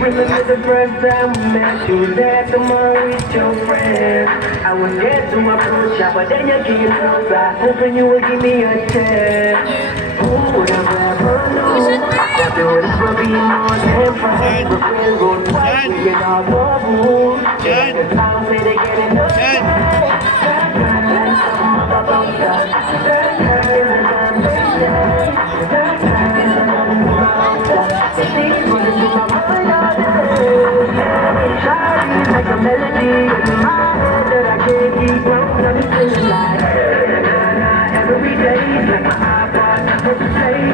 Remember the first time we met, you was there tomorrow with your friends. I was there to approach you, but then you came closer, hoping you would give me a chance. Who would have ever known that there would ever be more than friends? We're friends, going to fight, we get all the rules. The time say they get in the like a melody in my head that I can't keep on. I'm singing like every day, like my iPod, play.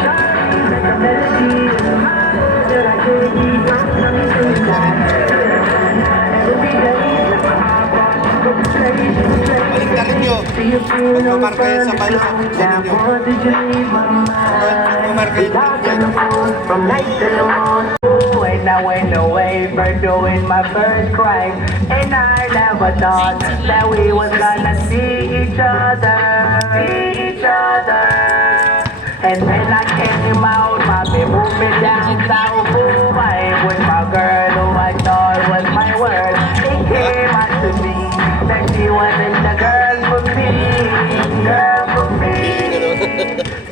Shawty like a melody in my head that I can't keep on. I'm singing like every day, like my iPod, play. Baliktarin nyo. Pag mamarka yan sa bansa, sabi nyo. Mamarka yan from night to the morning. And I went away for doing my first crime. And I never thought that we was gonna see each other. And then I came out, mommy moved me down south Mumbai with my girl who I thought was my world. It came out to me that she wasn't the girl for me.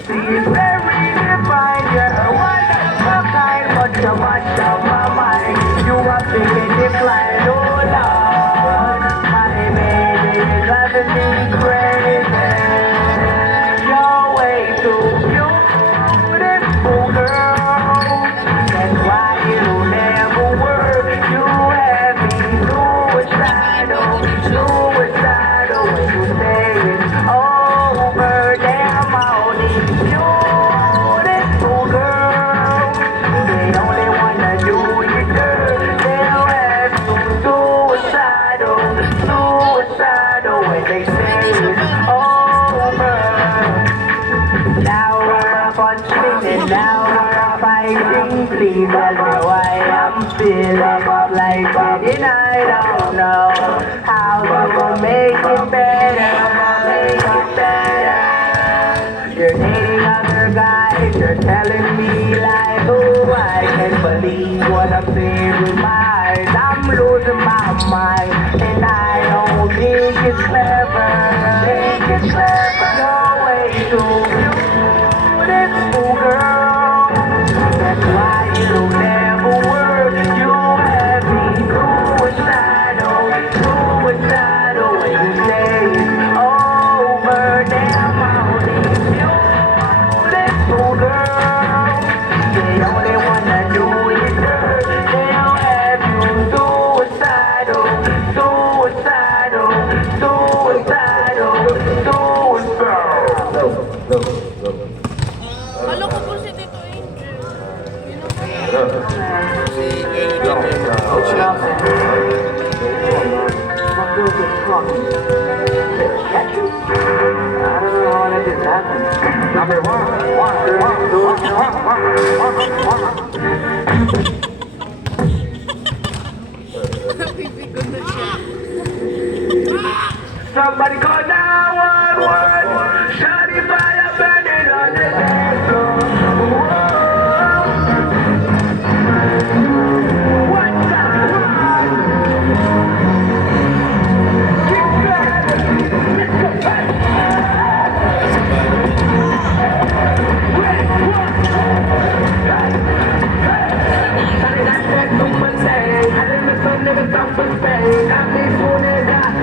She's very divine, you're one of a kind, but you're much of my mind. You are thinking decline, oh Lord. My baby is driving me crazy. You're way too beautiful, girl. That's why it'll never work. You have me suicidal when you say it's over. Damn, I'll need beautiful girl. They only wanna do you good. They'll have you suicidal when they say it's over. Now we're up on spinning, now we're up fighting. Please tell me why I'm feeling up like it, and I don't know how to make it better. You're dating other guys, you're telling me like, oh, I can't believe what I'm seeing with my eyes. I'm losing my mind, and I don't think it's clever. No way to beautiful girl. That's why it'll never work. You have me suicidal when you say it's over. Damn, I'll need beautiful girl. They only wanna do it good. They'll have you suicidal. Halo ko po si Tito Angel. Si Elodie Ocean. Napipigon na siya. Somebody call 911. Shawty fire burning on the dance floor. What's up? Keep going. Let's go back.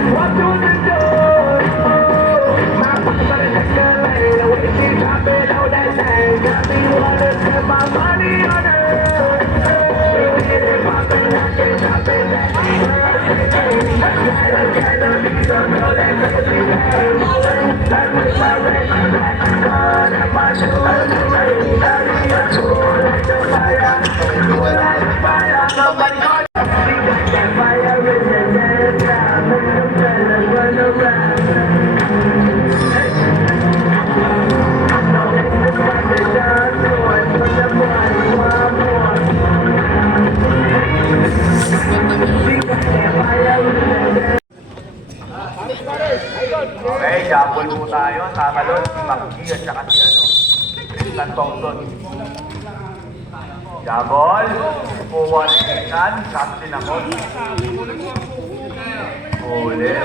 Walk through the door. My pockets are escalator. When she drop it on that thing, got me wanna spend my money on her. She get it poppin', I can drop it back. Gotta be some girl that crazy man. Like with my red black gun and my shoes. Carry a tool like the fire. Tool like the fire. Somebody call. We got that fire in the dance now. Make them fellas run around. Okay, double po tayo. Sakalon, si Mackie at saka si San Thompson. Double. Upuan ikan. Captain ako. Ulit.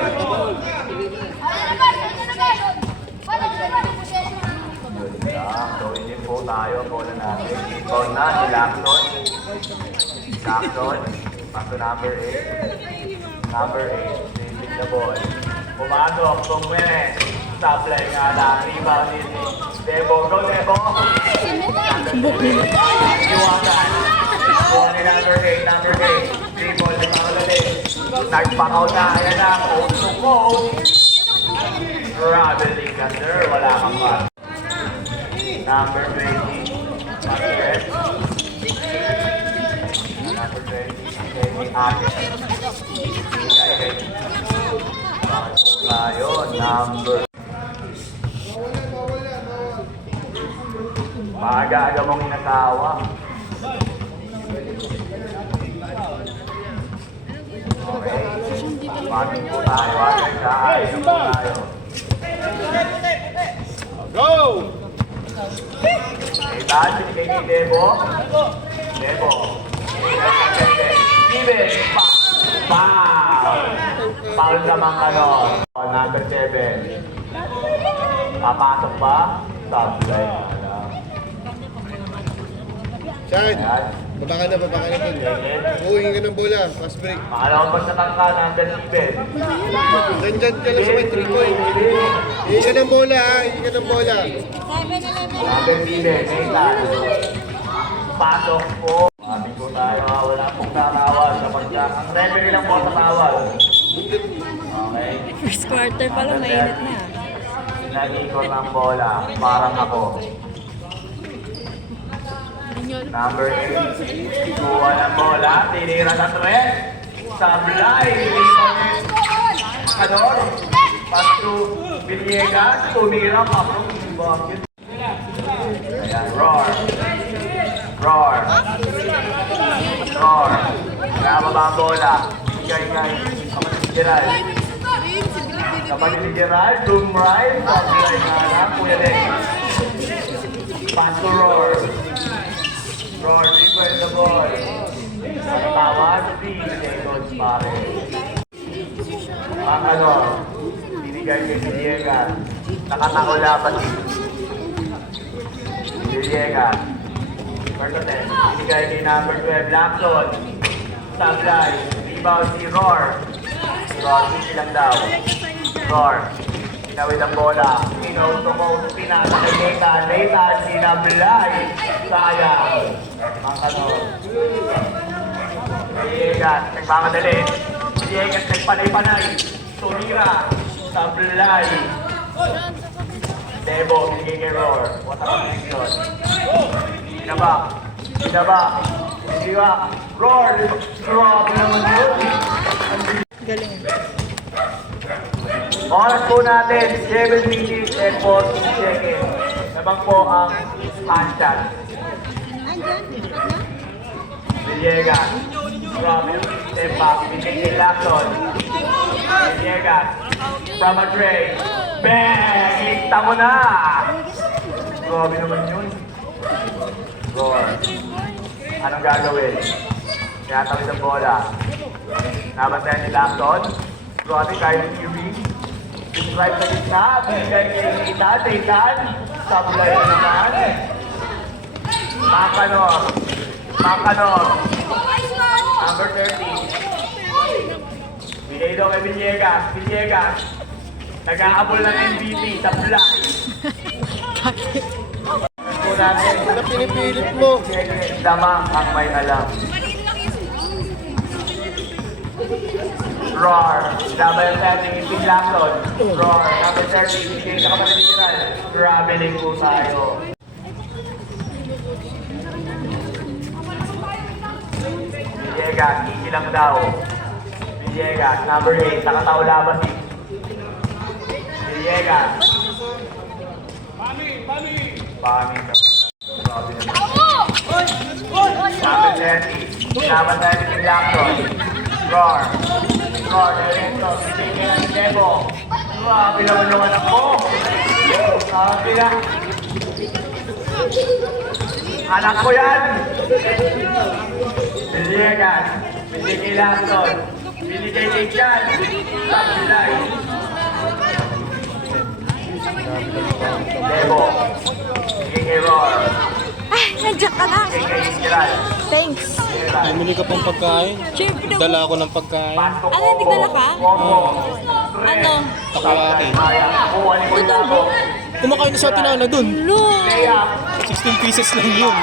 So, hindi po tayo. Bola natin. Ikaw na, si Lacton. Lacton. Back to number 8. Number 8. Saving the ball. Pumasok. Tumere. Supply nga lang. Rebound din. Debo. Go, Debo. Iwanan. Kuha ni number 8. Number 8. Dribble. Nagpakalit. Nagpakaw na. Ayan na. Coast to coast. Traveling under. Wala kang pa. Number 20. Marquez. Number 20. Kenny Agues. Bakit po tayo? Number. Maaga-aga mong inatawa. Okay. Bakit po tayo? Ayos po tayo. Go! Itan, binigay ni Debo. Debo. Steven. Foul. Foul naman ano. Number 7. Papasok ba? Supply. Shine! Ayan. Baba ka na dun. Second. Uwi ka ng bola. Fast break. Pangalawang pagkatangka, number 7. Nandyan ka lang sa may 3 point. Hindi ka ng bola ha. Hindi ka ng bola. Number 7. Nathan. Pasok po. Sabi ko tayo, wala pong tatawal kapag ang referee lang po tatawal. Okay. First quarter pa lang, mainit na. Nag-ikot ang bola. Parang ako. Number 8. Kuha ng bola. Tinira sa threat. Sablay. Kador. Pass to Villegas. Tumira pa po. Ayan. Roar. Roar. Roar. Nababa ang bola. Ikay. Kapatid ni Gerald. Kapatid ni Gerald. Zoom right. Sablay na lang. Kuya Len. Pass to Roar. Roar, request the ball. Ang tawag, 3 seconds pare. Ang ano, binigay kay Villegas. Nakakakulaban din. Villegas. First attempt, binigay kay number 12, Lacton. Sablay, rebound si Roar. Roar, easy lang daw. Roar, pinawid ang bola. Pinautumos, pinasa kay Nathan. Nathan, sinablay. Sayang. Ang kanon. Villegas, nagmamadali. Villegas, nagpanay-panay. Tumira. Sablay. Debo, binigay kay Roar. What a connection. Binaba. Roar. Grabe naman yun. Galing. Oras po natin, 7 minutes and 40 seconds. Naman po ang handstand. Villegas. Grabe yung step back. Binigay kay Lacton. Villegas. From a tray. Bang! Ikta mo na! Grabe naman yun. Roar. Anong gagawin? Tinatawid ang bola. Nabantayan ni Lacton. Grabe kahit QB. Right sa gitna. Binigay kay Nathan. Sablay na naman. Makanor. Number 30. Bigay daw kay Villegas. Nag-aabol ng MVP sa fly. Ito natin. Ano pinipilit mo? Damang ang may alam. Roar. Number 30, Pin Lacton. Roar. Number 30, bigay sa kapatid ni Gerald. Traveling po tayo. Villegas, easy lang daw. Villegas, number 8, nakataw labas si Villegas. Pami na. Grabe naman. Number 30, laban tayo ni Lacton. Roar, diretso, bigay na ni Debo. Grabe naman yung anak ko. Grabe na. Anak ko yan. Villegas, binigay Lacton, binigay kay Jan, Sablay. Debo, binigay kay Roar, Ay, nandiyan ka na. binigay kay Israel. Thanks. Bumili ka pang pagkain. Siyempre. Dala ako ng pagkain. Ano, nagdala ka? Ano? Takoyaki. Totoo ba? Kumakain na sa tinana dun. Lo. 16 pieces lang yun.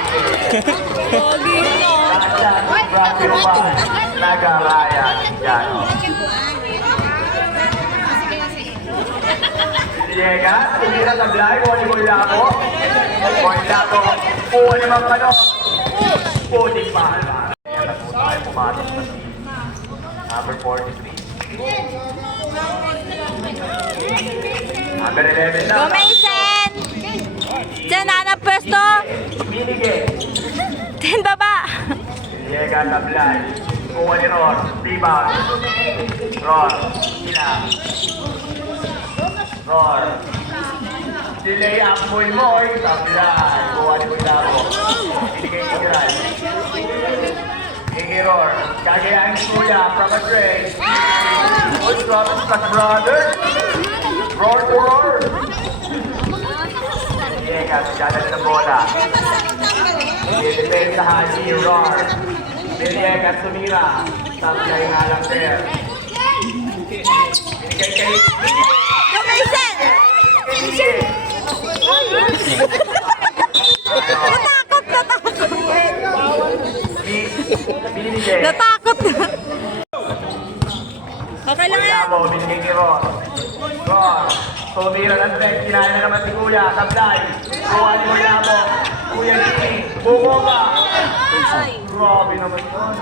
Pogi yun ah. Nagaraya, yan. Villegas, tumira sa Blay, wali mo Lako. Wali Lako, wali Mapano. Puting pala. Ayan na po tayo pumasok sa team. Number 43. Number 11 na. Go, Mason! Diyan na ng pwesto. Binigay. Ten baba. Villegas sa Blay. Kuha ni Ron. Rebound. Ron. Sila. Ron. Delay up mo sa Blay. Kuha ni Lako. Binigay ni Gran. Binigay Ron. Gagayahin si Kuya from a tray. What's up, brother? Roar to roar. Villegas, dadali ng bola. Depensahan si Roar. Villegas tumira. Sablay nga lang there. Binigay kay... Go, Mason! Natakot, natakot. Binigay. Natakot na. Okay lang yan. Kuya mo, binigay kay Roar. Roar. Tumira ng bench. Kinahin na naman si Kuya. Sablay. Kuha ni Kuya mo. Kuya Jimmy. Bumoma. Grabe naman yun.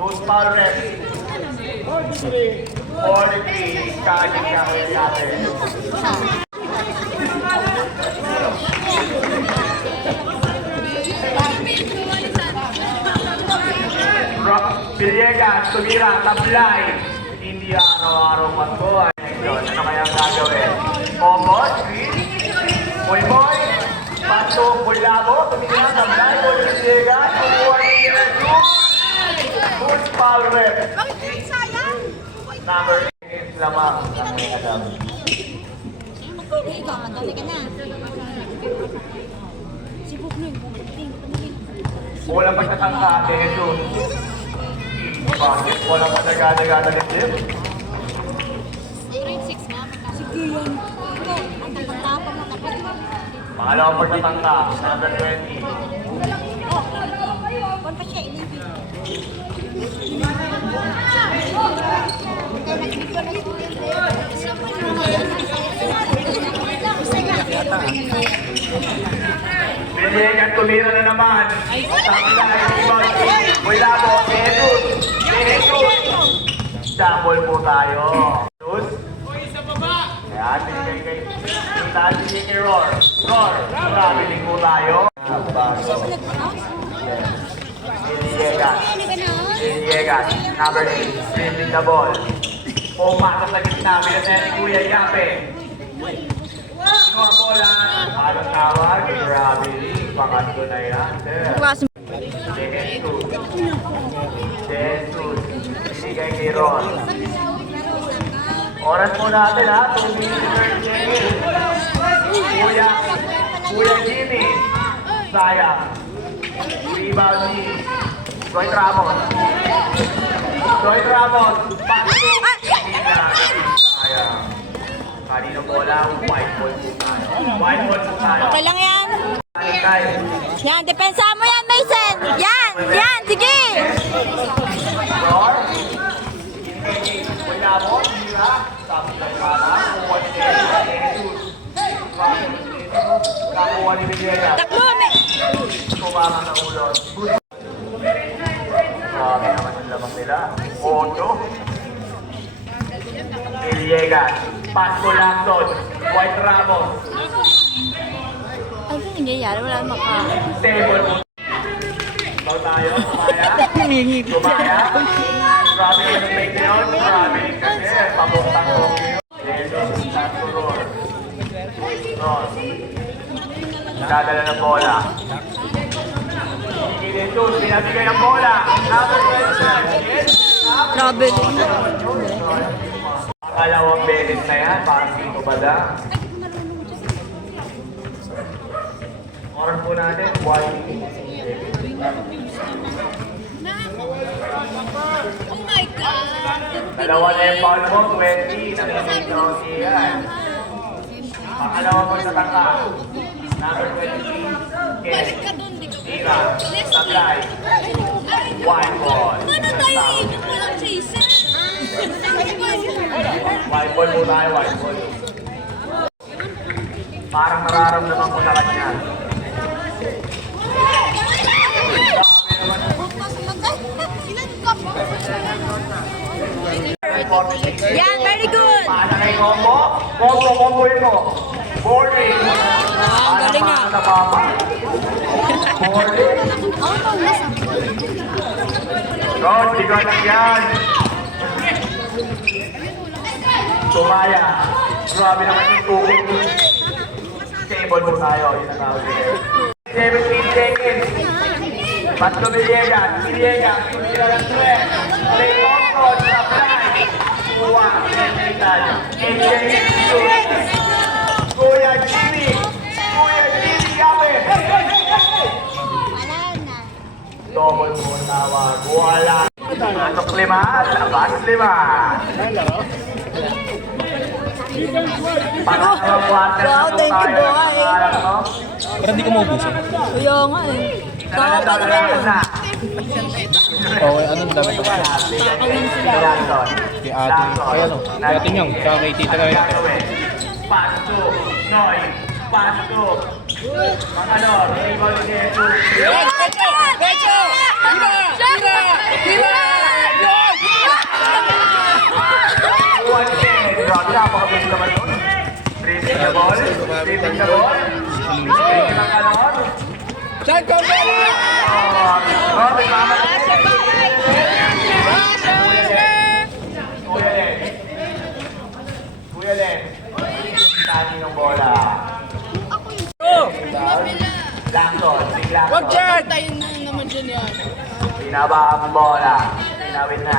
Good foul rep. 43. Kagin ka Kuya Yate. Villegas, tumira, tablay. Hindi araw-araw pasko. Ano kaya ang gagawin? Omos, green. Boy boy. Paso, boy labo. Tumira, tablay. Boy Villegas. Kumuha ni Villegas. Good foul rep. Number 8 lamang. Adam. Ikaw, dali ka na. Sibuk na yung bubuting. Walang pagtatangka, Jesus. Bakit? Walang pagtatangka ng Jim? Grade 6 nga. Sige yan. Ikaw, ang tapang mo kapit mo. Pangalawang pagtatangka, number 20. Kung pa siya, inibig. Villegas, tumira na naman. Sabi na ay rebound. Wala po, Jesus. Double po tayo. Jesus. Ayan, binigay kay... Pintahan si kay Roar. Roar, nabiling po tayo. Villegas, number 8, dribbling the ball. Pumasok sa gitna, pinataya ni Kuya Yape. Sino ang bola? Anong tawag? Grabe, pangatlo na yan, sir. Jesus, binigay kay Ron. Oras po natin ha, 2 minutes. Kuya Jimmy, sayang. Rebound ni Joy Ramos. Joy Ramos, sayang. Kanino bola, white ball po tayo. White ball po tayo. Okay lang yan. Guys, Yan, depensa mo yan, Mason. Yan, yan, sige. Roar. Wala mo, tira. Tapos na para. Kuha ni Jesus. Nakuha ni Villegas. Takbo, may. Kumama sa ulo. Grabe naman yung lamang nila. 8. Villegas. Pasko Lacton. White Ramos. Ano nangyayari? Wala naman ka. Table mo. Baw tayo. Kumaya. Kumaya. Grabe yung make na yun. Grabe yung kasi. Pabok-pabok yun. Jesus. Pasko Roar. Roar. Dadala ng bola. Jesus, pinabigay ang bola. Number 27. Traveling. Pangalawang beses na yan, parang dito ba da? Oras po natin, 1 Oh my God! Dalawa na yung foul mo, 20. Nakinig na ako siya. Pangalawa mo sa tangka. Number 23. Balik ka dun, di ka. Tira. Supply. One ball. Ano tayo iinom mo lang chaser? White ball po tayo, white ball. Parang nararamdaman ko sa kanya. Ilan ka po? Yan, very good! Paano na yung combo? Combo yun mo. Boarding. Wow, galing ah. Sa papa. Boarding. Oh, no, nasa. Ron, ikaw lang yan. Sumaya. Grabe naman yung tukong. Table po tayo. Yun ang tawag din. 17 seconds. Patlo Villegas. Villegas. Kumira lang sweat. Play Thompson. Supply. Kuha. Italia. Kuya Jimmy. Kuya Jimmy. Yabe. Wala na. Double po ang tawag. Wala. Pasok 5. Labas 5. Pangalawang quarter na Wow, po thank you, tayo. boy. Parang, no? Parang hindi ko maubusan. Kaya nga eh. Kakapag yun. Okay, anong dami ko? Kay ate. Ay ano? Kay ate niyang. Kaya kay tita kayo. Pasto, Noy, Pasto. Ano, rebound ni Jesus. One minute. Grabe, napakabilis naman yun. Dribbling the ball. Dribbling the ball. Dribbling ang kalor. Grabe, mama. Kuya Len. Kuya Len. Tani ng bola. Langton. Big Langton. Tayo na naman dyan yan. Binaba ang bola. Pinawin na.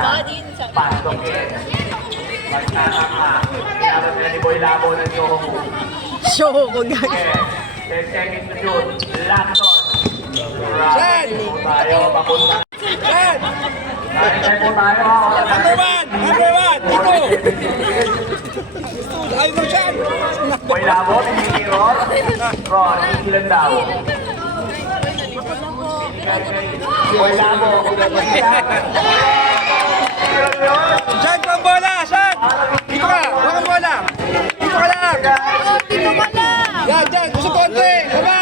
Pastokin. Magtatama. Pinabas na ni Boy Labo ng Choco. Show ko gag. 10 seconds to shoot. Langton. Right. Po tayo. Papunta. Tayo po tayo. Number 1. Dito. Ay mo siya! Boy Labo. Pinili Ron. Ron. Ilan daw? Boy Labo. Saan ka ang bola? Saan? Dito ka! Huwag ang bola! Dito ka lang! Dito ka na! Yan, dyan! Gusto konti! Baba!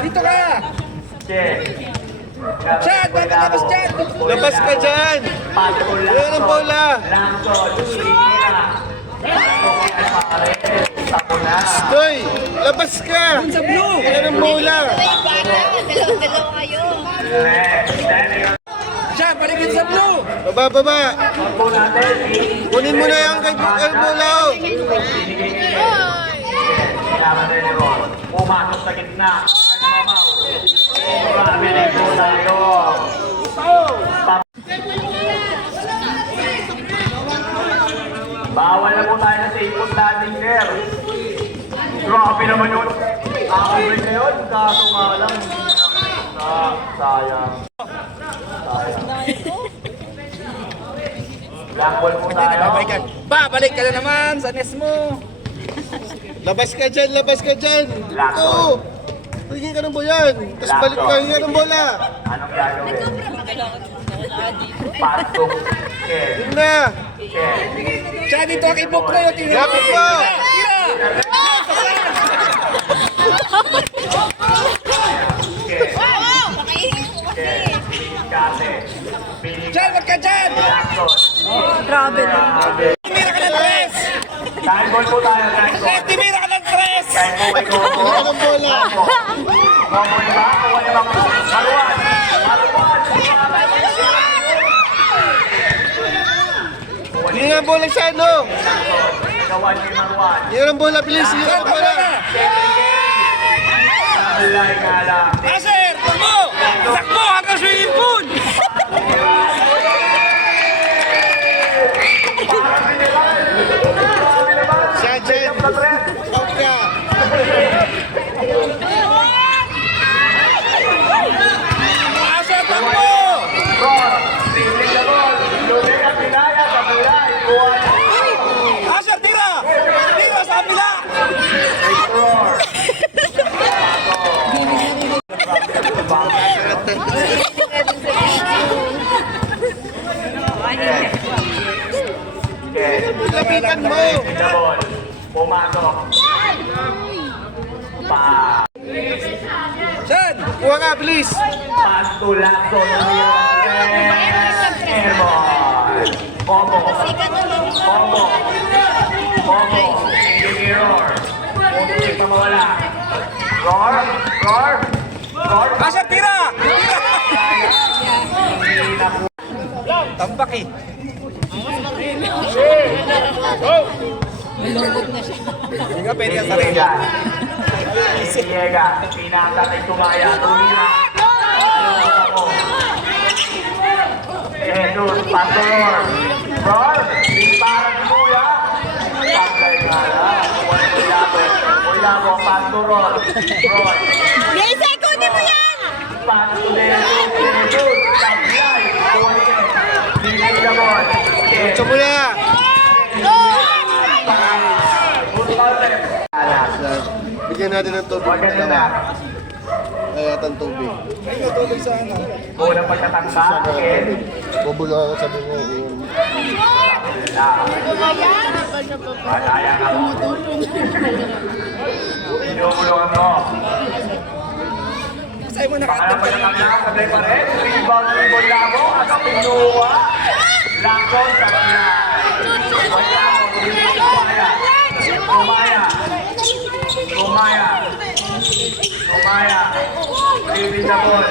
Dito ka! Saan? Bakit labas dyan? Labas ka dyan! Yan ang bola! Doy! Labas ka! Sa blue! Yan ang bola! Dalawa kayo. Saan? Paligid sa blue! Baba! Kunin mo na yung kay bola! oh. Pumasok sa gitna. Nagmamaw. Grabe na po tayo. Bawal na po tayo sa safe foot landing there. Grabe naman yun. Ako rin na yun. Kaso nga lang. Sayang. Black ball po tayo. Balik ka na naman sa nest mo! Labas ka dyan! Labas ka dyan! Lakson. Oo! Hingin ka ng bola! Tapos balik ka! Hingin ng bola! Anong gagawin? Pasok. Ken. Yun na! Ken. Siya dito ang ibok na yun! Lapit mo! Ken. Ken. Kate. Diyan! Wag ka dyan! Lakson. Grabe na. Timira ka ng tres! Time ball po tayo. Time ball. Timira ka ng tres! Time ball may combo. Hingin ka ng bola! Combo iba? Kuha niya bang Maruan. Maruan. Hingin ang bola sa ano! Gawan ni Maruan. Hingin ang bola! Bilis! Hingin ang bola! Alay nga lang. Nasir! Tumo! Sakbo hanggang swimming pool! Siya, Jen. Out ka. Asa, takbo! Asa, tira! Tira sa kabila! Lapitan mo. Pumasok. Pa. Sen! Kuha nga, please. Pastulaso ng Airborne. Combo. Combo. Combo. Hindi roar. Hindi pa mawala. Roar. Roar. Roar. Asa, tira! Tira! Tambak eh. Hindi nga pwede yan sa rin. Iniega. Pinakatay tumaya. Tumira. Jesus, Pastor. Roar. Disparang kuya. Tagay nga lang. Wala mo, Pastor Roar. Roar. Mason, kunin mo yan! Pastor Jesus. Tablay. Bigay na mo. Gusto mo na. Bigyan natin ng tubig. Maganda na. Ay, atang tubig. Unang pagkatangka. Bubulong ako sabi mo. Kaya ka mo. Inumulungan mo. Sa'yo mo Baka nakatip ka naman ang nakakabay pa rin. Rebound labo. At ang pinuha. Lakon sa kanya. Wala mo. Kumaya. Kumaya. Kumaya. Kumaya. Living the ball.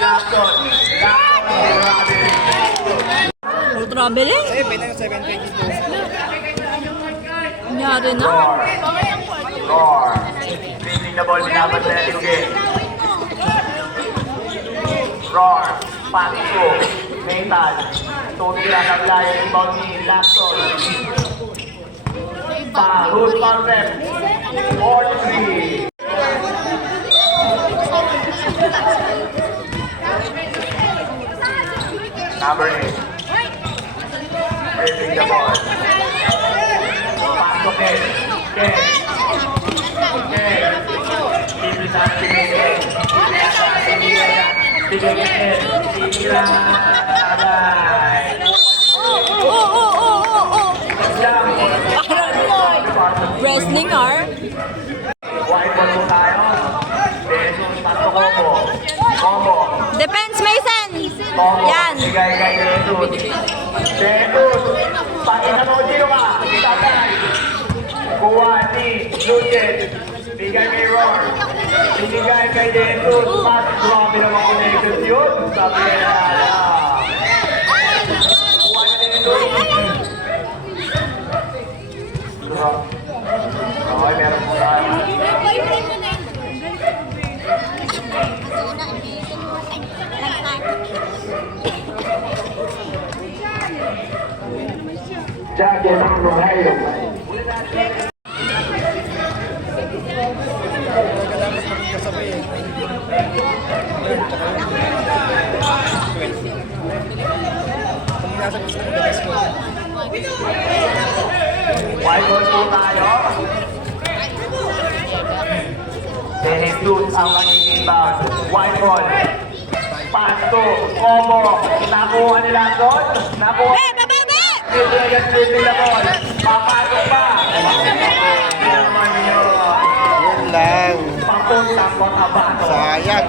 Lakon. Lakon. Traveling? Sa'yo, pwede yung 722. Nangyari na? Roar. Living the ball. Binabat na yung game. Roar. Paso. Metal. Tumira ng layo. Rebound ni Lakon. Pahul Parvem. 4-3. Number 8. Dribbling the ball. Pasok Ken. Ken. Ken. Ibig na si Ken. Sige Ken. Tira. Sabay. Wrestling arm? White ball po tayo. Besos, paso combo. Combo. Defense, Mason! Combo. Yan! Bigay kay Jesus. Jesus. Pakita mo sino ka. Tatay. Kuha ni Lucien. Bigay kay Roar. Binigay kay Jesus. Mas grabe naman connected yun. Sabi kay Nala. Kuha ni Jesus. Okay, meron po tayo. Jacket ng Hayo. White ball po tayo. Si Jesus ang magiging bound. White ball. Pasto. Combo. Nakuha nila doon. Nakuha. Eh, bababa! Hindi nila ball. Papasok pa. Hindi naman yun. Yun lang. Papuntang Cotabato. Sayang.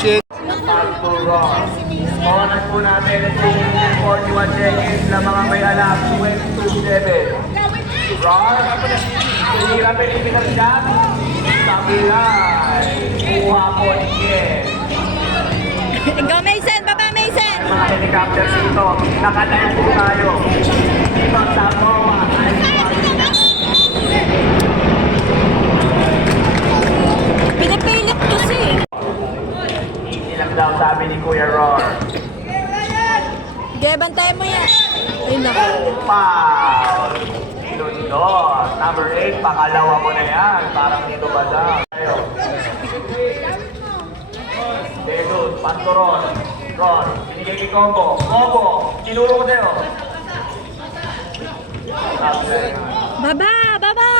Shit. Pasto Roar. Oras po natin at 41 seconds na mga may alam. 22-7. Roar. Tinira Pilipinas dyan. Sabilay. Kuha po ni Ken. Go, Mason! Baba, Mason! Mga helicopters dito. Nakatayo po tayo. Ibang Samoa ay Pinipilit to si. bantayan mo yan. Ay, naku. Foul. Lundon. Number 8, pakalawa mo na yan. Parang dito ba lang? Tayo. Jesus, Pastoron. Ron, binigay kay Combo. Combo, tinuro ko sa'yo. Baba, baba.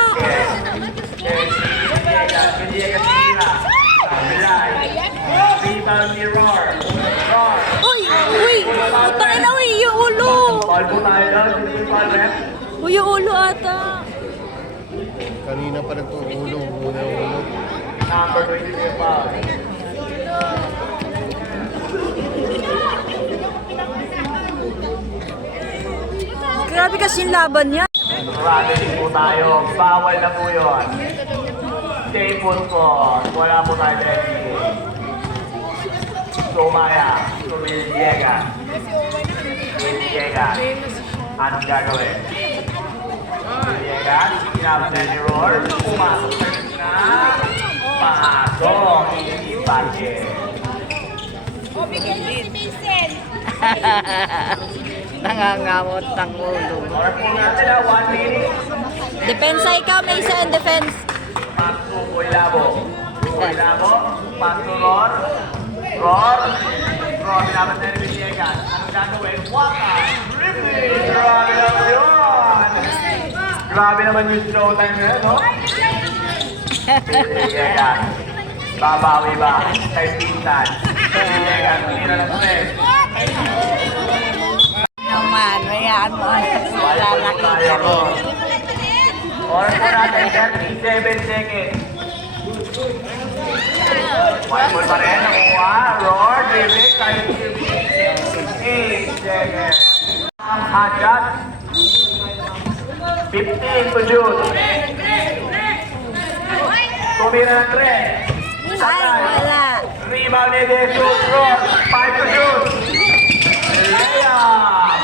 Uy, uy. Putang ina, uy. Yung ulo. Paul po tayo doon. Sino yung Paul, eh? Uy, yung ulo ata. Kanina pa nagtuulo. Ulo. Number 23 Paul. Grabe kasi yung laban niya. Marami din po tayo. Bawal na po yun. Stay put po. Wala po tayo ready. Sumaya. Sumiliega. Sumiliega. Anong gagawin? Sumiliega. Sinabi ni Roar. Pumasok na. Pasok. Hindi bakit. Nangangamot ng ulo. Or po natin 1 minute. Depensa ikaw, Mesa and defense. Paso, Kuilabo. Kuilabo, Paso, Ror. Ror, binabat na rin Villegas. Anong gagawin? Waka! Dribbling! Grabe naman yun! Grabe naman yung slow time na yun, no? Villegas. Babawi ba? Kay Pintan. Villegas, hindi na lang Naman, mayaan mo. Lalaki ka mo. Oras po natin, 37 seconds. One more pa rin, nakuha. Roar, dribbling, kay 8 seconds. Ang hagat. 15 to June. Tumira ng 3. Ay, wala. Rebound ni Jesus, Roar, 5 to June. Layup.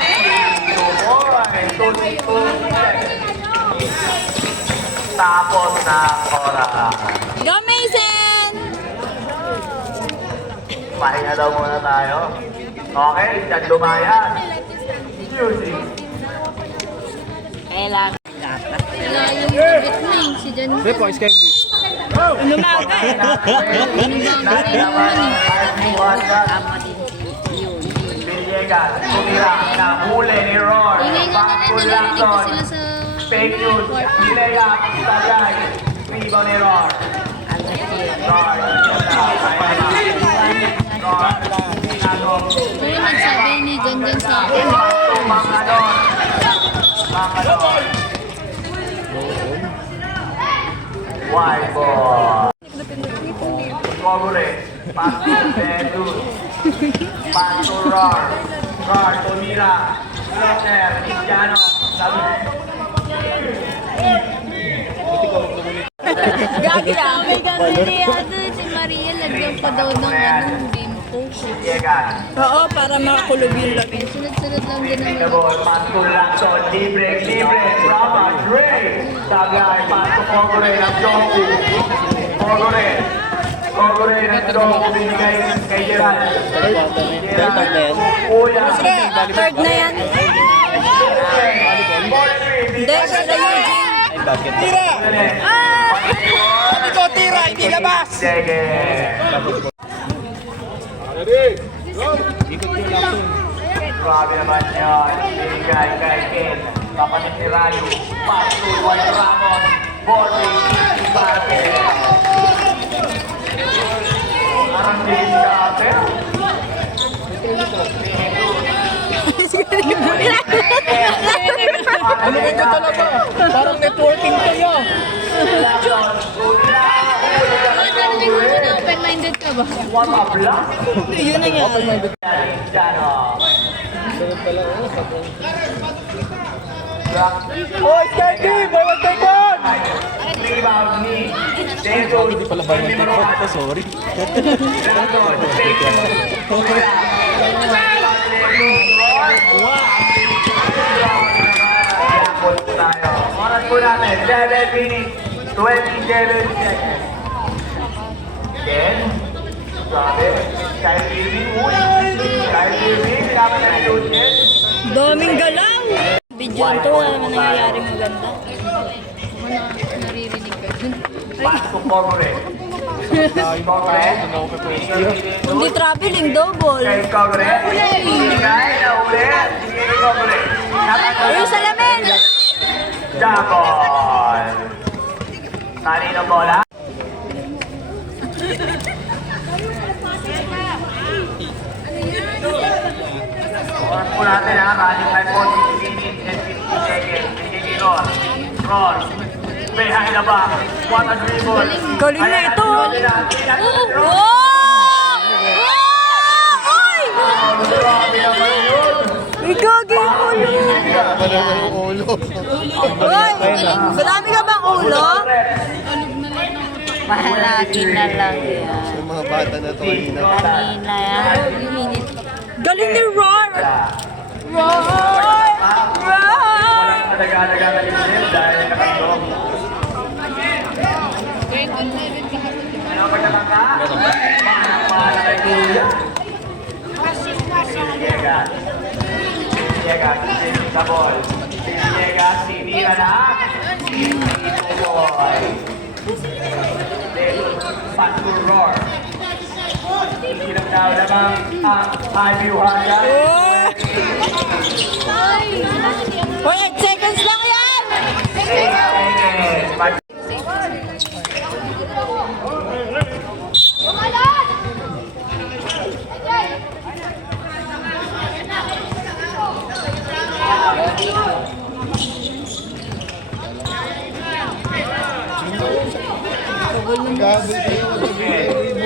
2 points. Tapos na oras. Go, Mason! Pahinga daw muna tayo. Okay, dyan lumayan. Music. Kailangan. Wala yung bit mo eh, si Jan. Points candy. Villegas, tumira na huli ni Roar. Backfull Lacson. Fake news. Villegas, tagay. Rebound ni Roar. Roar, Pero nagsabi ni Jan sa akin. Mangador. Mangador. White ball. Kogure. Paso, Jesus. Paso, Roar. Roar, tumira. Rocker, Cristiano. Sabi. Gagi na. May gagawin niya. Si Maria, lagyan pa daw ng game post. Villegas. Oo, para makakulob yung labi. Sunod-sunod lang din naman. Ball, Paso, Lacson. Libre. Brava, Dre. Tagay, Paso, Kogure ng Joku. Kogure ng Joku. Binigay kay Gerald. Gerald. Kuya. Third na yan. Hindi, sila Eugene. Tira! Ito, tira! Hindi labas! Sige. Grabe naman yun. Binigay kay Ken. Kapatid ni Rayo. Paso, Juan Ramos. Bording, Ibate. Parang din ka, pero. Ano ito talaga? Parang networking kayo. Open-minded ka ba? What a block! Yun ang yan. Oh, Skanky! Bawal taikon! Rebound ni Jesus. Hindi pala bawal taikon. Ito, sorry. Oras po natin, 7 minutes, 27 seconds. Again, grabe, Kyle Irving, Kyle Irving, kailangan na ni Lucian. Daming galaw! Video to, wala naman nangyayari maganda. Naririnig ka dun. Pasok Kogre. Kogre. Hindi traveling, double. Kay Kogre. Binigay na ulit. Sige ni Kogre. Ayun, salamin! Jabon. Kanino bola? Oras po natin ha, running time po 50 minutes and 50 seconds. Sige Ron. Ron. Behind the back. What a dribble. Galing na ito. Ron. Ay! Igagi yung ulo. Uy! Madami ka bang ulo? Mahalagi na lang yan. Yung mga bata na to kanina. Kanina yan. Galing ni Roar! Roar! Roar! Walang nadaga-daga na limit dahil nakandong. Ano ba naman ka? Mahal kay Kuya. Villegas. Villegas, sa ball. Villegas, sinira na. Boy. Pass to Roar. Ilang daw lamang ang Ayuhaga. Uy, 8 seconds lang yan!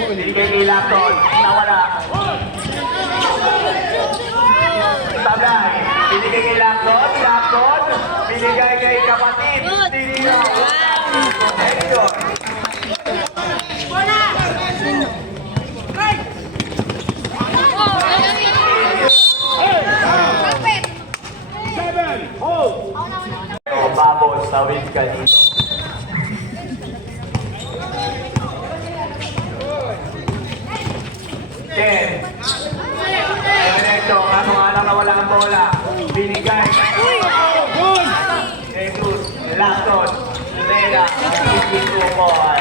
Binigay kay Lapton, nawala. Sabay, binigay kay Lapton, Lapton, binigay kay kapatid, Tinino. Thank you. Babos, tawid kanino. Ken. Diretso, ano-ano na wala ng bola. Binigay. Jesus, Lapton, Rera, Itupoy.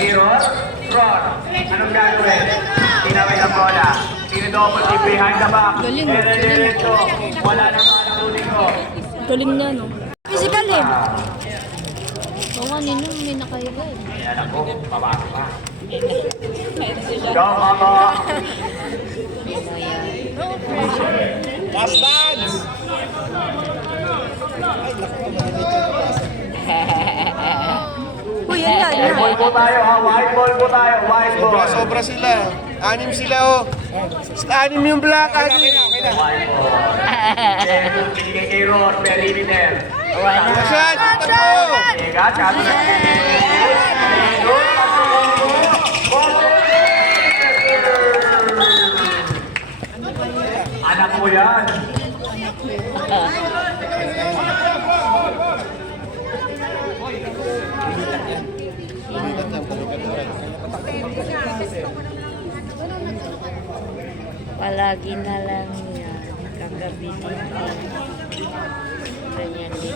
Giron, Ron. Anong gagawin? Tinawid ang bola. Sinidobot deep behind the back. Diretso, wala naman ang tuloy ko. Galing na, no? Physical eh. Oo, kanina may nakaiba eh. Ayan ako, papasok pa. Go, mama! Last dance! Uy, yan yan. White ball po tayo ha, white ball po tayo, white ball. Sobra sila. Anim sila oh. Anim yung black, anim. White ball. Jesus, binigay kay Ron, perimeter. Masyad, tatlo. Teka, sabi na. Ron, anak mo yan. Palagi na lang yan. Kagabi din. Ganyan din.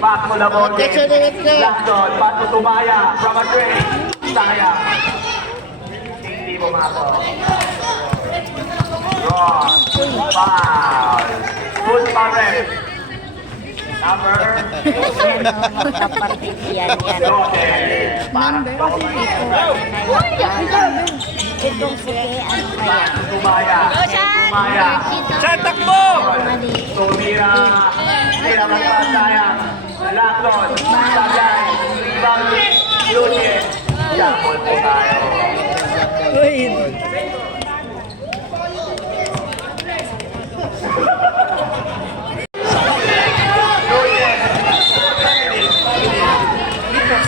Back to the ball game. Lakson, back to Tumaya. From a three. Saya. Hindi mo mato. Draw. Foul. Good foul rep. Number Kapatid yan yan. Number? Itong puti ang kaya. Tumaya. Tumaya. Saan takbo? Tumira. Tira magpasaya. Lakson. Sagay. Rebound. Lunin. Jambol po tayo. Uy.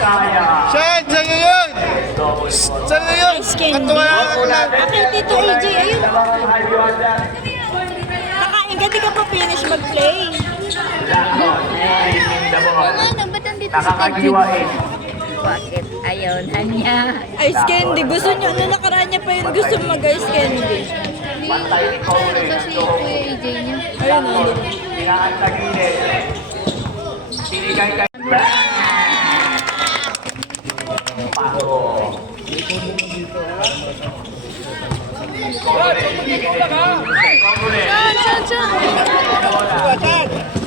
Saya. Saan? Saan na yun? Saan na yun? Candy. Katuwa Bakit Tito AJ? Ayun. Dalawang high hindi ka pa finish mag-play. Lacson. Taking the ball. Ano, ba't nandito si Ted Nakakagiwa Jude? eh. Bakit ayaw na niya? Ice candy. Gusto niya, ano nakaraan niya pa yun gusto mag-ice candy. Pantay ni Cole. Kasi Kuya AJ niya. Ayun, ano. Tinaan sa gilid. Sinigay kay Paso.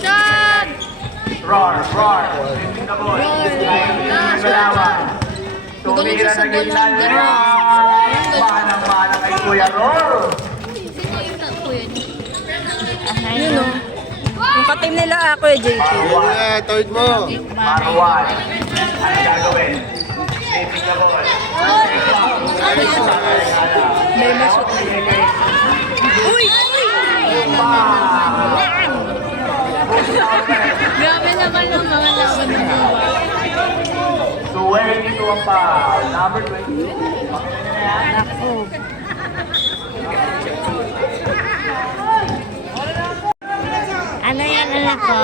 Chad! Roar, roar. Taking the ball. Balawan. Magaling siya sa Tumira bola. na gitna. Manang-manang kay Kuya Roar. Sino yung kuya niya? Yun o. Yung katim nila ako eh, JP. Bola, tawid mo. Marwan. Ano gagawin? Taking the ball. May mashoot. Uy! Grabe naman ang mga laban ng buwan. 22 ang foul. Number 20. Ano yan anak ko?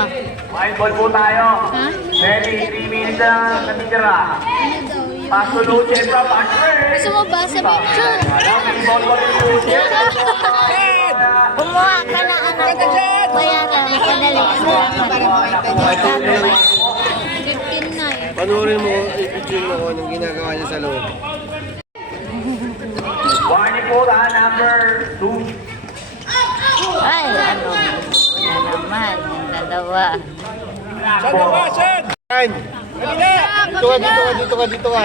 Mind ball po tayo. Ha? Ready, 3 minutes na natitira. Ano daw yun? Pasulucin from Ashford. Gusto mo ba sa picture? Ball ball Lucian. Kumuha ka na anak ko. Bayaran, madali ka sa 15 na eh. Panoorin mo, i-picture mo kung anong ginagawa niya sa loob. Warning po ha, number 2. Ay, ano? Wala naman, yung dalawa. Yan! Dito ka, dito ka, dito ka, dito ka.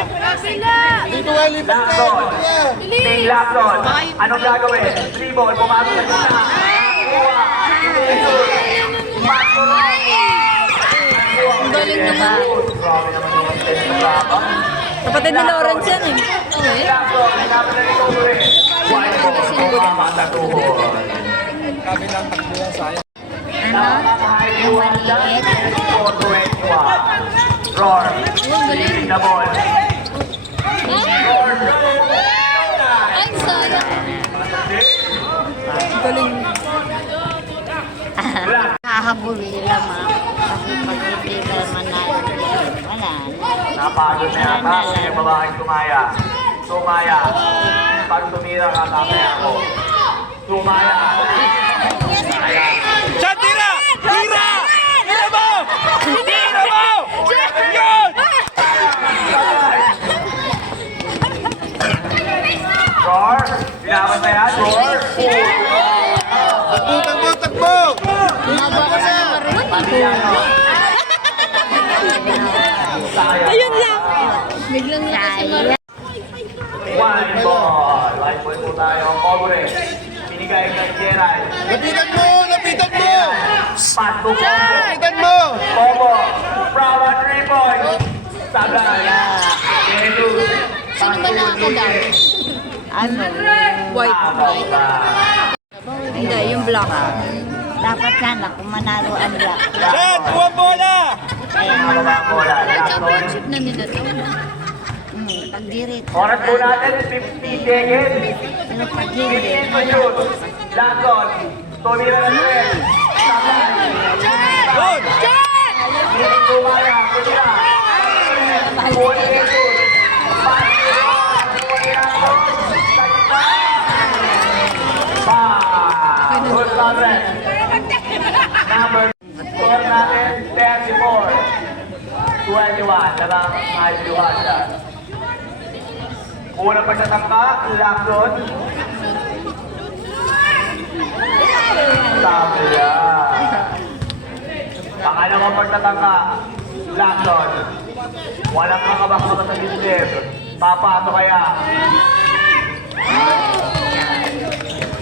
Dito ka, lipat ka, Lacson. dito ka. Team Lacson. Anong gagawin? 3 ball, pumasok sa gitna. Ang galing naman. Grabe naman yung test ng Rapa. Kapatid ni Lawrence yan eh. Oo eh. Lacson, hinapan na nito ulit. Warning po, pumamatatuhol. Ano? Yung maliit. 4-21. Roar. Taking the ball. Roar. Ay, sayang. Hahabuli lang kasi pag hindi ka manalo, wala na. Napagod na yata. Yung babaeng tumaya. Tumaya. Pag tumira ka, tamaya ako. Tumaya. Tumaya. Chan, tira! Tira! Tira mo! Tira mo! Yun! Roar. Binaban na yan. Roar. Takbo, takbo, takbo! Umaba ka sa naman. Ayun lang. Biglang lakas si Mar. One ball. Live ball po tayo. Cobre. Binigay kay Gerald. Lapitan mo, lapitan mo! Pato. Lapitan mo! Bobo. Brava 3 points. Sablay. Jesus. Sino ba nakakadami? Ano? White. Hindi, yung black. Dapat sana kung manalo ang black. Chan, buwang bola! Mga bola. Championship na nila to. Pagdirit. Oras po natin, 50 seconds. Pero pag hindi, Ayun. Lacson. Tumira na rin. Sablay. Yun! Hindi kumaya. Tumira. Kuha ni Jesus. Good progress. Number score natin 34. 21. Dalang ayuhan siya. Una pa sa tangka, Lacson. Sabi niya. Pangalawang pagtatangka, Lacson. Walang kakabakbaka sa dibdib. Papasok kaya.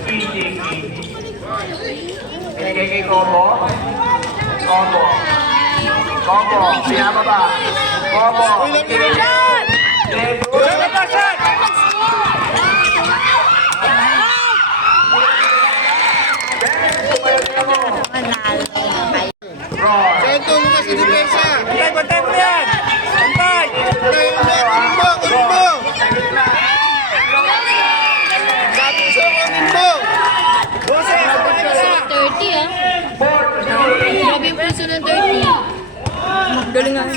Easy. Binigay kay Combo. Combo. Pinababa. Combo. Jesus. manalo kayo. Roar. Saan tulong ka sa depensa? Bantay, bantay mo yan! Bantay! Kunin mo, kunin mo! Sabi ko sa'yo, kunin mo! Boses, bantay mo na! 30 ah. Huli nga.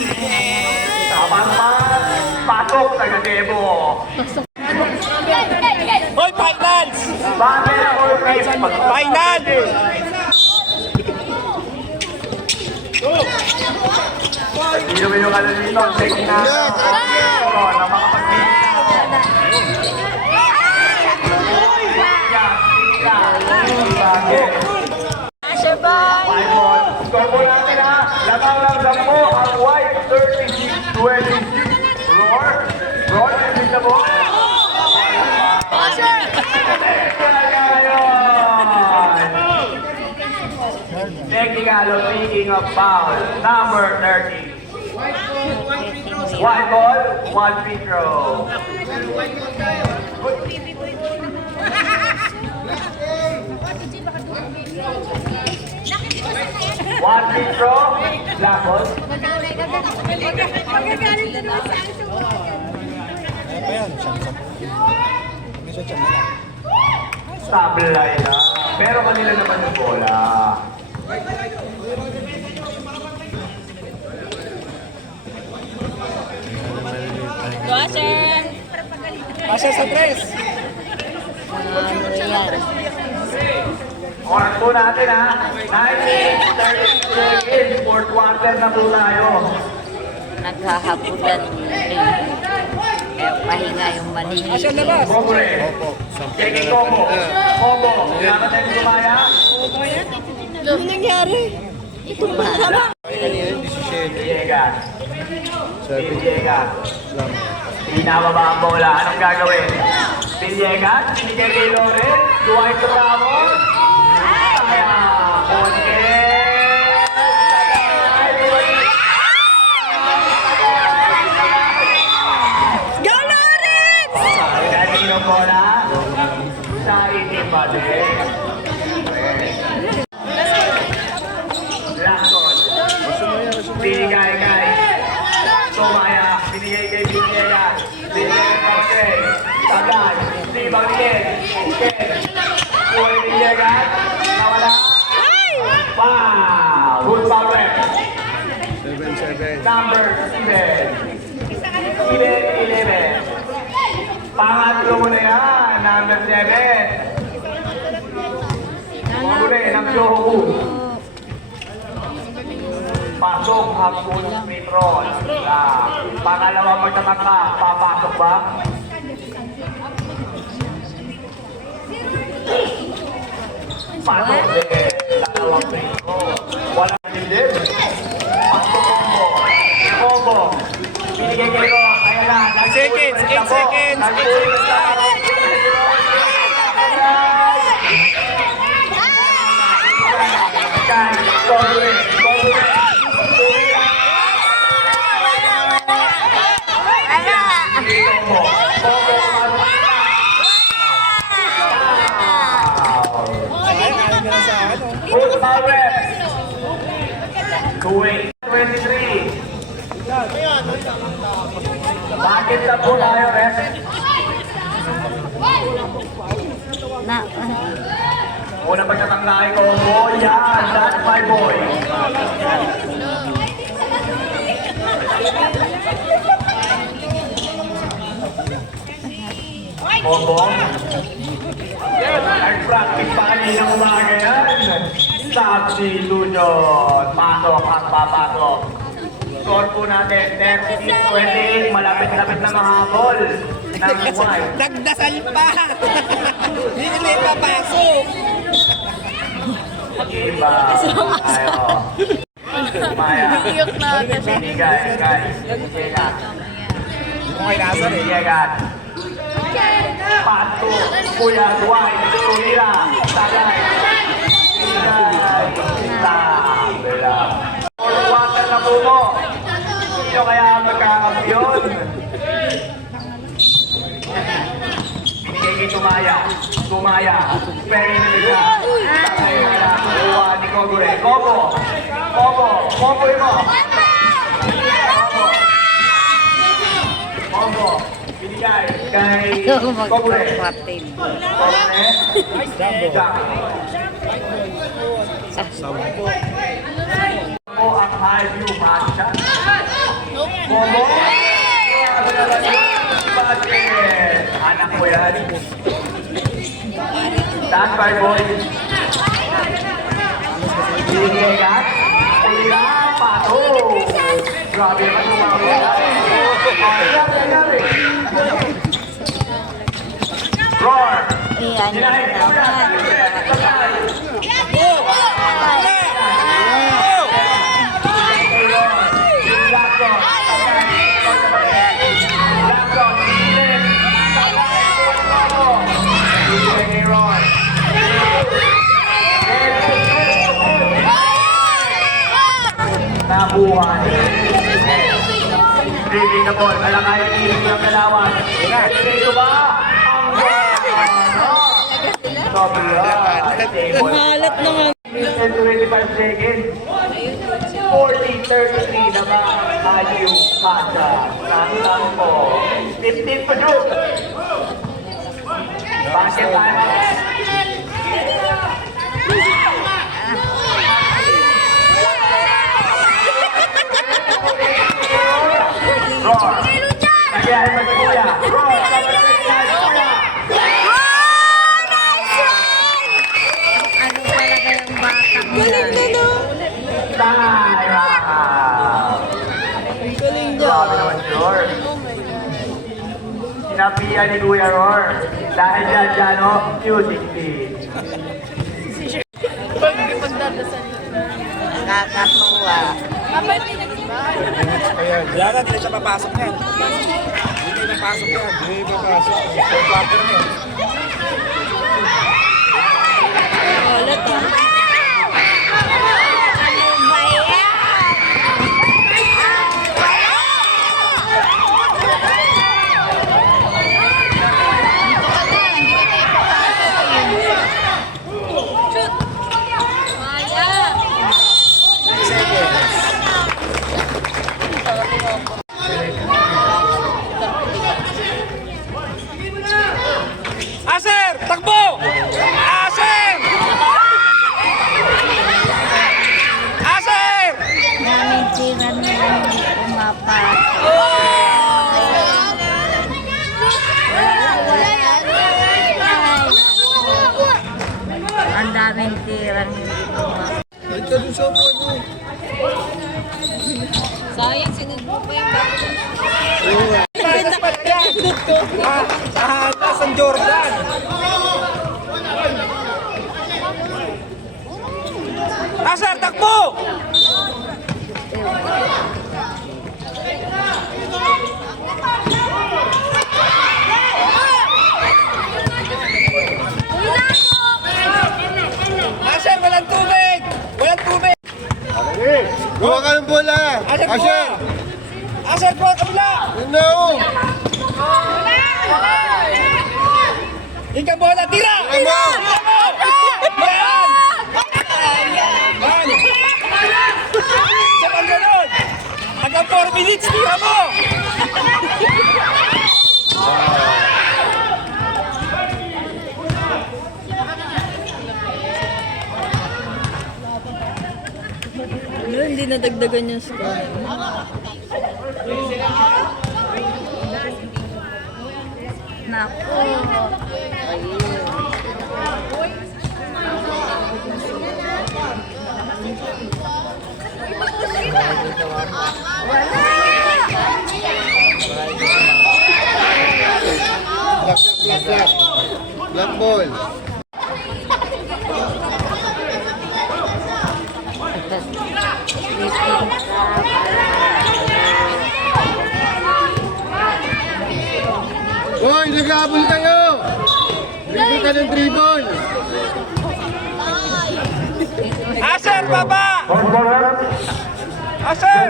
Tamang pasok sa gazebo. Hoy, finals! Battle or race? Final! Sino yung ano dito? Check na. Na Score po natin ha. Lamang lang 10 ang white 36-26. Roar. Roar. Isip na po. Technical speaking of foul. Number 30. One ball, one free throw. One free throw, black ball. Sablay na. Pero kanila naman yung bola. Washer! Asya sa tres. Oras po natin ha. 19:30 seconds. Fourth quarter na po tayo. Naghahabulan din. Kaya pahinga yung maliit. Asya labas. Pobre. Checking combo. Combo. Dapat tayo sumaya. Ano nangyari? Villegas. Villegas. Pinababa ang bola. Anong gagawin? Villegas. Binigay kay Loren. Dwight Ramos. Kaya. Konti. Go, Lawrence! Dati yung bola. Sa itim pa din. Lakson. Binigay kay Sumaya. Binigay kay Villegas. Binigay kay Ken. Tagal. Libang Ken. Ken. Kuhay Villegas. Nawala. Wow! Good foul rep. 7-7. Number 7. 11. Pangatlo mo na yan. Number 7. Muli ng Johoku. Pasok ang full free throw. Pangalawa magtataka, papasok ba? Pasok din. Dalawang free throw. Walang hindi. Pasok combo. Combo. Binigay kayo. Kaya na. 8 seconds, 8 seconds, 8 seconds lang. Full foul rep. 23. Bakit na po tayo, rep? Na, Una pagkatanglahin ko, boy, yan, that's my boy. Bobo. Nag-practice pa kaninang umaga yan. Substitution. Pasok at papasok. Score po natin, 36-28. Malapit-lapit na mahabol ng white. Nagdasal pa. Hindi nila ipapasok. Iba. Tayo. Maya. Iyok na ako siya. Binigay, guys. Binigay. Okay, nasa rin. Binigay. Pato. Kuya Dwight. Tumira. Tagay. Binigay. Tabela. Water na po mo. Sino kaya ang magkakapyon? Binigay kay Tumaya. Tumaya. Pero nila. Tagay na. Kuha ni Kogure. Kobo. Kobo. Kobo mo. Kobo. Binigay kay Kogure. magpapatin. Kogure. Jack. Po ang high view matcha. Bobo. Basket. Anak ko yan. Stand by, boy. Ingat. Tira, pato. Grabe naman tumawag. Roar. Iyan yun naman. Nabuhan. Dribbling na ball. Malakay ang ilig ng kalawan. Dito ba? Sobra. Ang halat naman. 25 seconds. 40-33 naman. Aliw Kasa. Ng Tampo. 15 pa Drew. Basket time. Roar. Nagyahin mo si Kuya. Roar. Ano pala kayang batang yan? Time out. Galing niya. Grabe naman si Roar. Sinabihan ni Kuya Roar. Dahil dyan, oh, music feed. Nakakatuwa. Wala na, hindi na siya papasok yan. Hindi na papasok yan. Hindi na papasok. Third quarter na yan. Halat ah. Ano ba yan? Aser! Takbo! Aser! Aser! Namintiran na lang pumapasok. Ang daming tirang hindi pumapasok. Balik ka dun sa upuan mo. Sayang, sinunod pa yung bago. San Jordan! Aser! Takbo! Aser! Walang tubig! Walang tubig! Gawa ka ng bola. Aser! Asher. Aser! Bro! Kabila! No. Ika bola! Tira! Tira mo! Tira mo! Yan! Yan! Sa pang ganun! Hanggang 4 minutes, tira mo! Ano, hindi nadagdagan yung score. Naku. Black. Black ball. Hoy, nag-aabol kayo! Dribble ka ng dribble! Aser! Baba! Aser!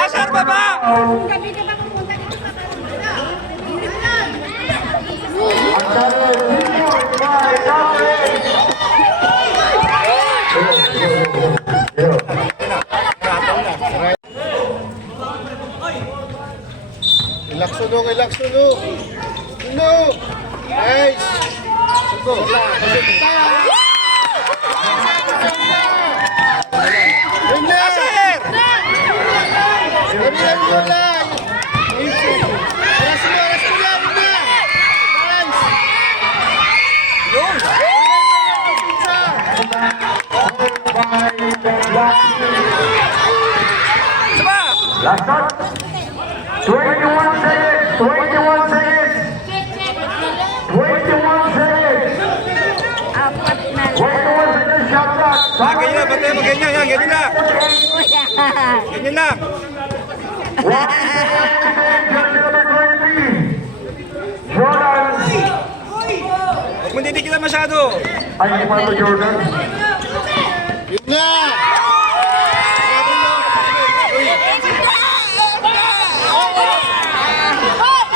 Aser! Baba! Relax no. No! Nice! Sugo! Yun na! Aser! Kabilang bola. Oras mo yan. Nice. Yun! Sama! Last shot. 21 seconds. 21 seconds. 21 seconds. Apat na 21 seconds shot clock. Ganyan lang, bantay mo, ganyan, yan, ganyan lang. Ganyan lang. Jordan. Huwag mo didikitan masyado. Ay, hindi pa ito Jordan. Yun na.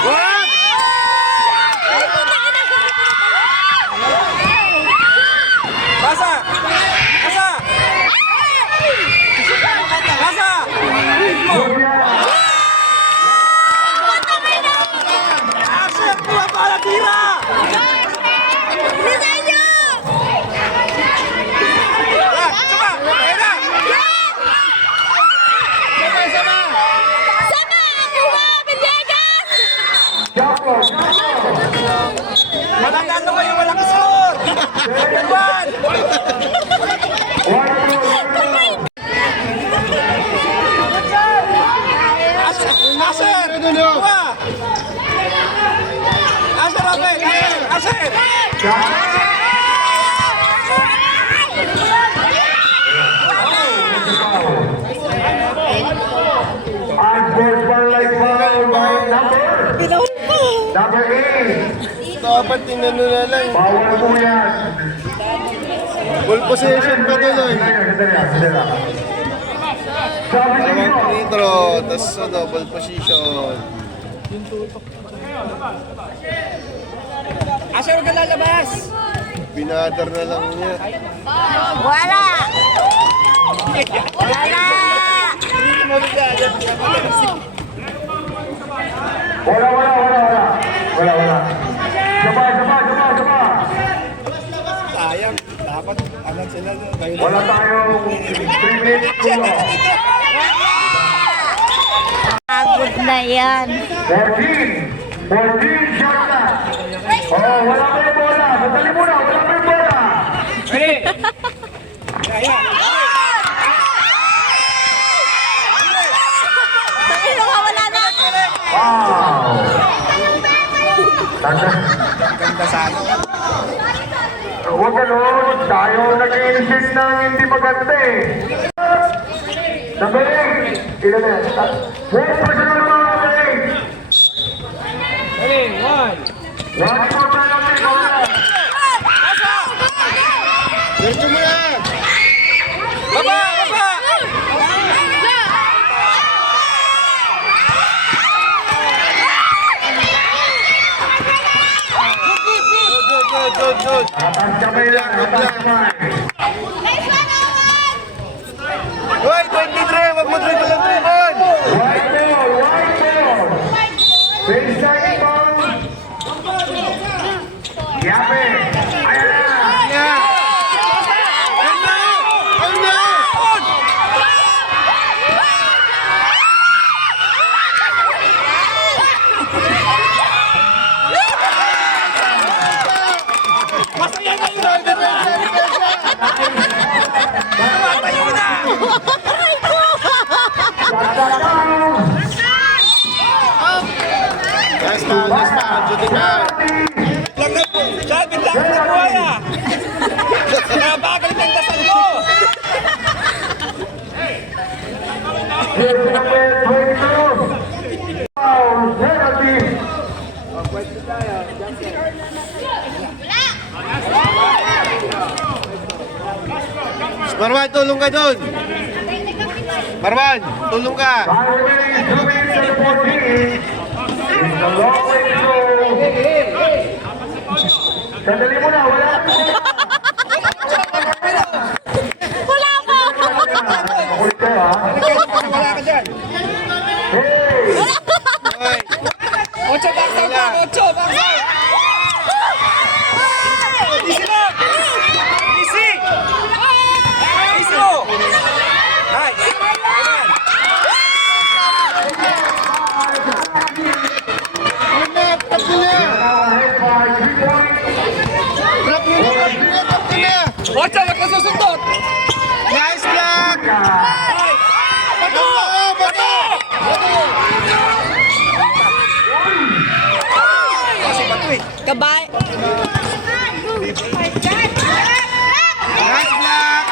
What? Pasa! Pasa! Pasa! Asya, kuha para tira! Sama! Ayan na! Walang ano kayo, walang score! Yan! Aser! Kuha! Aser, Rafael! Aser! Aser! Number 8. Dapat tinano na lang. Bawal po yan. Full possession pa tuloy. Sabi Dalawang niyo. free throw, tapos sa double position. Aser, huwag ka lalabas! Binater na lang niya. Wala! Wala! Wala. Saba. Sayang, dapat alam sila. Wala tayong 3 minutes kulo. Agod na yan. 14 shot na. Oh, wala pa yung bola. Sandali muna, wala pa yung bola. Ready? Yeah. Wala na. Wow. Ganda sana. Huwag ganun. Tayo nag-i-initiate ng hindi maganda eh. Number 8. Ilan na yan? One person na mga number 8. Ready, one. One more time ang may bola. Diretso mo na! Baba! Good. Atas kamay lang, atas kamay. Hoy, 23! Wag mo dribble ang dribble! White ball. Baseline ball. Yape. Ayan na. Tayo na! Nice man. Shooting out. Sabi lang na buhay ah! Nabagal ng dasal mo! Here's number 22. Foul penalty. Marwan, tulong ka doon! Marwan, tulong ka! Time remaining 2 minutes and 14. It's a long way to go. Sandali muna, wala pa yung bola. Wala pa! Makulit kayo ha. Wala ka dyan! Hey! Hoy! 8 baksaw pa! 8 baksaw! Easy lang! Easy! Easy mo! Nice! Come on! Bato! Bato! Kasi bato eh. Kabay. Nice block!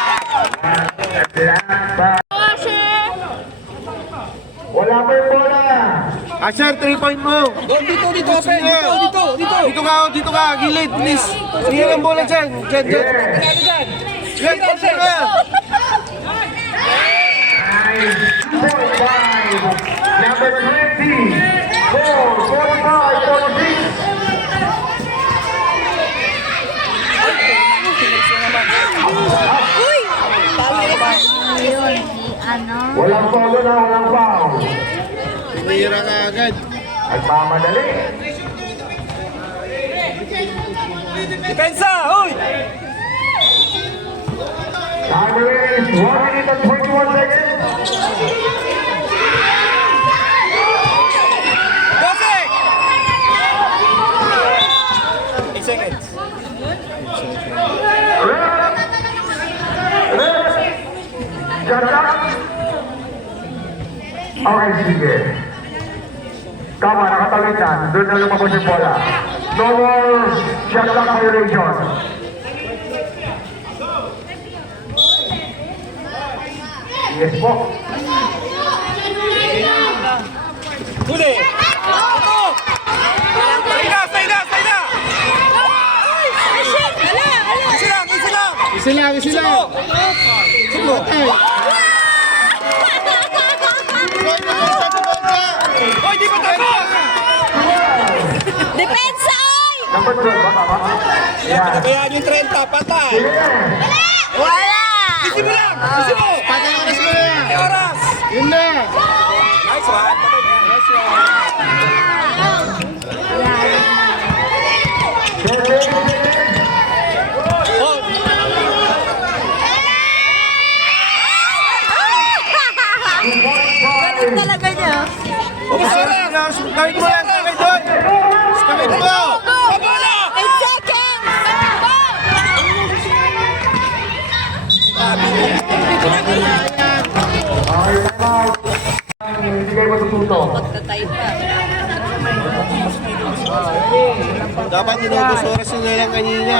Wala pa yung bola. Asher, 3-point mo. Dito, Dito ka, gilid, please. Sige ang bola dyan. Dyan. Dyan, pasok na. 9.5. Number 20. 4, 45, 46. Yun, ano? Walang foul na, walang foul. Tumira ka agad. Nagmamadali. Depensa, hoy! Timer is 1 minute and 21 seconds. 8 seconds. Okay, sige. Tama, nakatawid na. Doon na lumabas yung bola. No more shot clock violation. Yes po. Huli! Bato! Stay na! Isa lang! Sige, tay. Hoy, di ba tapos? Depensa, oy! Number 12, ba? Yan. Patabayaan yung 30, patay! Wala! Isi mo lang! Isi mo! Patay oras mo na. Ay, oras! Yun na. Nice one! Oh! Galing talaga niya. Oras! Kawit mo lang! Kawit doon! Kawit mo! Pabola! 8 seconds! Okay, time out. Hindi kayo matututo. Pagtatay pa. Dapat inubos oras nyo na lang kanina.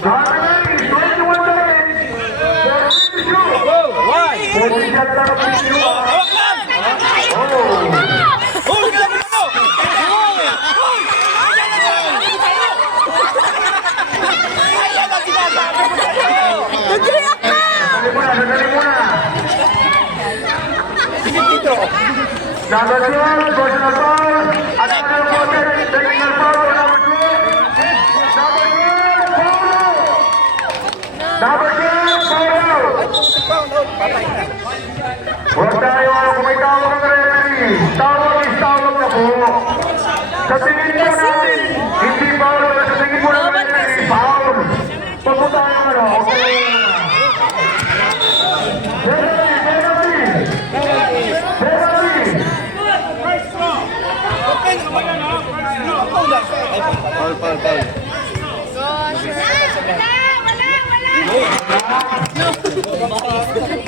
Timer is 21 seconds. Why? 40 shot lang ang pinili. Hawak lang! Hoy! Kailangan mo! Hoy! Hoy! Ayan ang sinasabi ko sa'yo! Sandali muna. Sige, Tito! Number 12, personal foul. At number 14, technical foul. Number 12. Number 12, foul. Patay na. Huwag tayo, kung may tawag ang referee, tawag is tawag na po. Sa tingin po natin, hindi foul. Sa tingin po natin, foul. Pag po tayo, okay. Foul.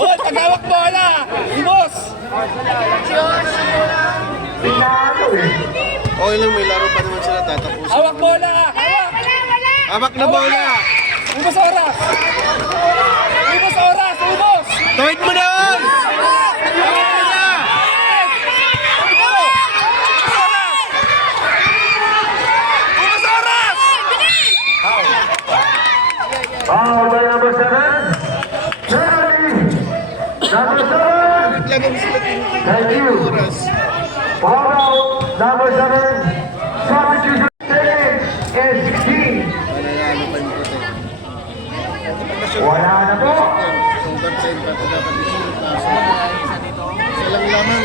Hoy! Tagawak bola! Ibos! Okay lang, may laro pa naman sila tatapos. Hawak bola! Hawak! Hawak na bola! Ubos oras! Ubos oras! Ubos! Tawid mo na! Foul by number 7. Number 7. Lagyan sila Thank you. oras. Foul out. Number 7. Substitution seconds and 16. Mananalo pa yung puti. Wala na po. Overtime pa ito dapat isunod na. Isa lang lamang.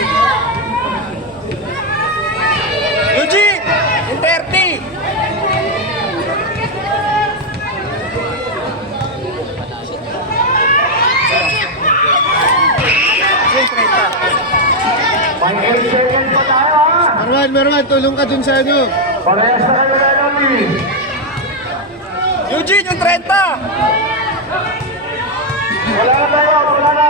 Eugene! In 30! May 8 seconds pa tayo ha. Marwan, tulong ka dun sa ano. Parehas na kayo na lang eh. Eugene, yung 30! Wala na tayo. Wala na.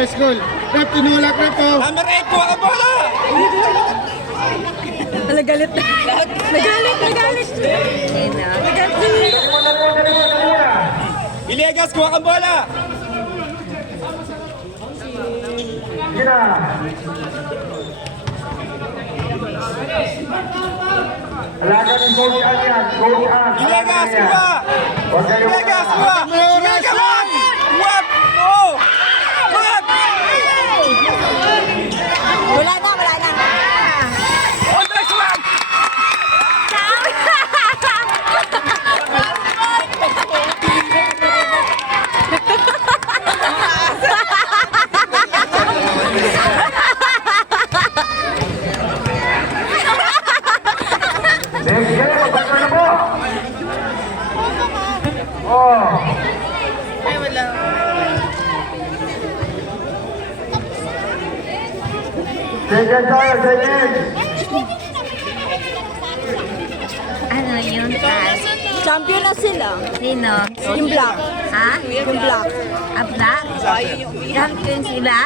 Nice goal. Rep, tinulak rep po. Number 8, kuha ka bola! Nagalit na. Nagalit. Nagalit. Illegas, kuha ka bola! Gina. Alaga ni Coach An yan. Coach An. Illegas, kuha! Huwag kayo. Illegas, kuha! Illegas, wag! Wag! Oh! Wag! Wala na. On next one! Next game, magpapal na po. Oh. Second tayo, second. Ano yun, Tal? Champion na sila. Sino? Yung black. Ha? Yung black. Abla? Champion sila?